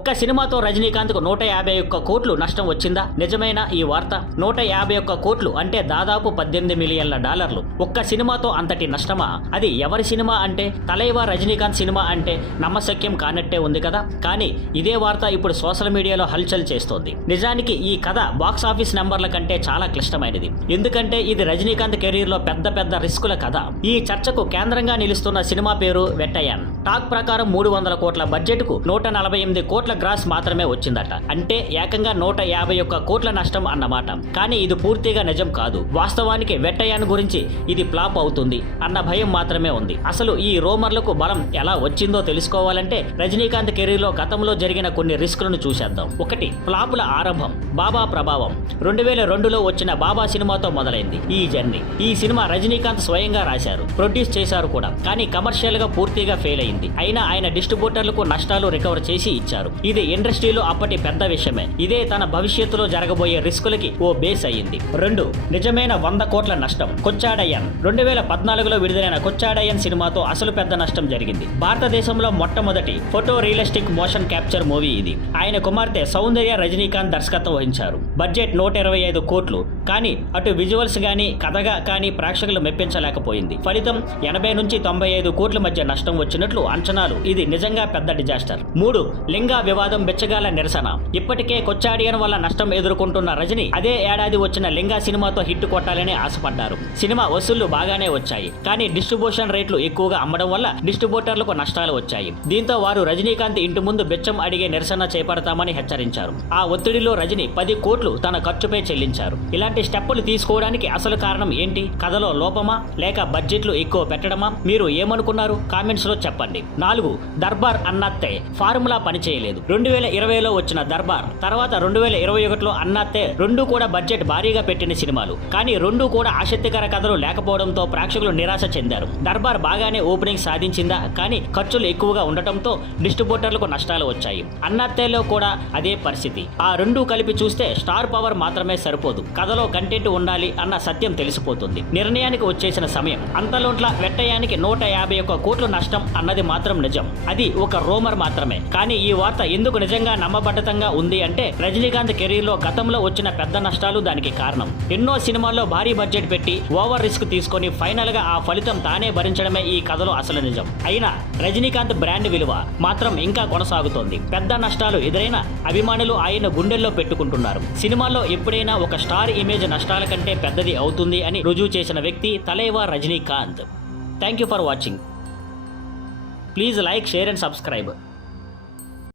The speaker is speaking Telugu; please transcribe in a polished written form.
ఒక్క సినిమాతో రజనీకాంత్కు 151 కోట్లు నష్టం వచ్చిందా? నిజమైన ఈ వార్త? 151 కోట్లు అంటే దాదాపు $18 మిలియన్ల. ఒక్క సినిమాతో అంతటి నష్టమా? అది ఎవరి సినిమా అంటే తలైవా రజనీకాంత్ సినిమా అంటే నమ్మశక్యం కానట్టే ఉంది కదా. కానీ ఇదే వార్త ఇప్పుడు సోషల్ మీడియాలో హల్చల్ చేస్తోంది. నిజానికి ఈ కథ బాక్స్ ఆఫీస్ నెంబర్ల కంటే చాలా క్లిష్టమైనది. ఎందుకంటే ఇది రజనీకాంత్ కెరీర్ లో పెద్ద రిస్కుల కథ. ఈ చర్చకు కేంద్రంగా నిలుస్తున్న సినిమా పేరు వెట్టయాన్. టాక్ ప్రకారం 300 కోట్ల బడ్జెట్ కు 148 కోట్ల గ్రాస్ మాత్రమే వచ్చిందట. అంటే ఏకంగా 151 కోట్ల నష్టం అన్నమాట. కానీ ఇది పూర్తిగా నిజం కాదు. వాస్తవానికి వెట్టయాన్ గురించి ఇది ఫ్లాప్ అవుతుంది అన్న భయం మాత్రమే ఉంది. అసలు ఈ రూమర్లకు బలం ఎలా వచ్చిందో తెలుసుకోవాలంటే రజనీకాంత్ కెరీర్ లో గతంలో జరిగిన కొన్ని రిస్కులను చూసేద్దాం. 1. ఫ్లాపుల ఆరంభం. బాబా ప్రభావం. 2002లో వచ్చిన బాబా సినిమాతో మొదలైంది ఈ జర్నీ. ఈ సినిమా రజనీకాంత్ స్వయంగా రాశారు, ప్రొడ్యూస్ చేశారు కూడా. కానీ కమర్షియల్ గా పూర్తిగా ఫెయిల్ అయింది. అయినా ఆయన డిస్ట్రిబ్యూటర్లకు నష్టాలు రికవర్ చేసి ఇచ్చారు. ఇది ఇండస్ట్రీలో అప్పటి పెద్ద విషయమే. ఇదే తన భవిష్యత్తులో జరగబోయే రిస్కులకి ఓ బేస్ అయ్యింది. 2. నిజమైన 100 కోట్ల నష్టం. కొచ్చాడయ్యన్. 2014లో విడుదలైన కొచ్చాడయ్యన్ సినిమాతో అసలు పెద్ద నష్టం జరిగింది. భారతదేశంలో మొట్టమొదటి photo realistic motion capture movie ఇది. ఆయన కుమార్తె సౌందర్య రజనీకాంత్ దర్శకత్వం వహించారు. బడ్జెట్ 125 కోట్లు. కానీ అటు విజువల్స్ గానీ కథగా కానీ ప్రేక్షకులు మెప్పించలేకపోయింది. ఫలితం 80 నుంచి 95 కోట్ల మధ్య నష్టం వచ్చినట్లు అంచనాలు. ఇది నిజంగా పెద్ద డిజాస్టర్. 3. లింగ వివాదం బెచ్చగాల నిరసన. ఇప్పటికే కొచ్చాడియన్ వల్ల నష్టం ఎదుర్కొంటున్న రజనీ అదే ఏడాది వచ్చిన లింగా సినిమాతో హిట్ కొట్టాలని ఆశపడ్డారు. సినిమా వసూళ్లు బాగానే వచ్చాయి. కానీ డిస్ట్రిబ్యూషన్ రేట్లు ఎక్కువగా అమ్మడం వల్ల డిస్ట్రిబ్యూటర్లకు నష్టాలు వచ్చాయి. దీంతో వారు రజనీకాంత్ ఇంటి ముందు బెచ్చం అడిగే నిరసన చేపడతామని హెచ్చరించారు. ఆ ఒత్తిడిలో రజనీ 10 కోట్లు తన ఖర్చుపై చెల్లించారు. ఇలాంటి స్టెప్పులు తీసుకోవడానికి అసలు కారణం ఏంటి? కథలో లోపమా లేక బడ్జెట్లు ఎక్కువ పెట్టడమా? మీరు ఏమనుకున్నారు? కామెంట్స్ లో చెప్పండి. 4. దర్బార్ అన్నత్తే. ఫార్ములా పనిచేయలేదు. 2020లో వచ్చిన దర్బార్ తర్వాత 2021లో అన్నత్తే రెండు కూడా బడ్జెట్ భారీగా పెట్టిన సినిమాలు. కానీ రెండు కూడా ఆసక్తికర కథలు లేకపోవడంతో ప్రేక్షకులు నిరాశ చెందారు. దర్బార్ బాగానే ఓపెనింగ్ సాధించిందా? కానీ ఖర్చులు ఎక్కువగా ఉండటంతో డిస్ట్రిబ్యూటర్లకు నష్టాలు వచ్చాయి. అన్నత్తేలో కూడా అదే పరిస్థితి. ఆ రెండు కలిపి చూస్తే స్టార్ పవర్ మాత్రమే సరిపోదు, కథలో కంటెంట్ ఉండాలి అన్న సత్యం తెలిసిపోతుంది. నిర్ణయానికి వచ్చేసిన సమయం. అంతలోట్ల వెట్టయానికి 151 కోట్ల నష్టం అన్నది మాత్రం నిజం. అది ఒక రూమర్ మాత్రమే. కానీ ఈ వార్త ఎందుకు నిజంగా నమ్మబద్ధతంగా ఉంది అంటే రజనీకాంత్ కెరీర్ లో గతంలో వచ్చిన పెద్ద నష్టాలు దానికి కారణం. ఎన్నో సినిమాల్లో భారీ బడ్జెట్ పెట్టి ఓవర్ రిస్క్ తీసుకొని ఫైనల్ గా ఆ ఫలితం తానే భరించడమే ఈ కథలో అసలు నిజం. అయినా రజనీకాంత్ బ్రాండ్ విలువ మాత్రం ఇంకా కొనసాగుతోంది. పెద్ద నష్టాలు ఎదురైనా అభిమానులు ఆయన గుండెల్లో పెట్టుకుంటున్నారు. సినిమాల్లో ఎప్పుడైనా ఒక స్టార్ ఇమేజ్ నష్టాల కంటే పెద్దది అవుతుంది అని రుజువు చేసిన వ్యక్తి Thalaiva Rajinikanth. Thank you for watching. Please like, share and subscribe.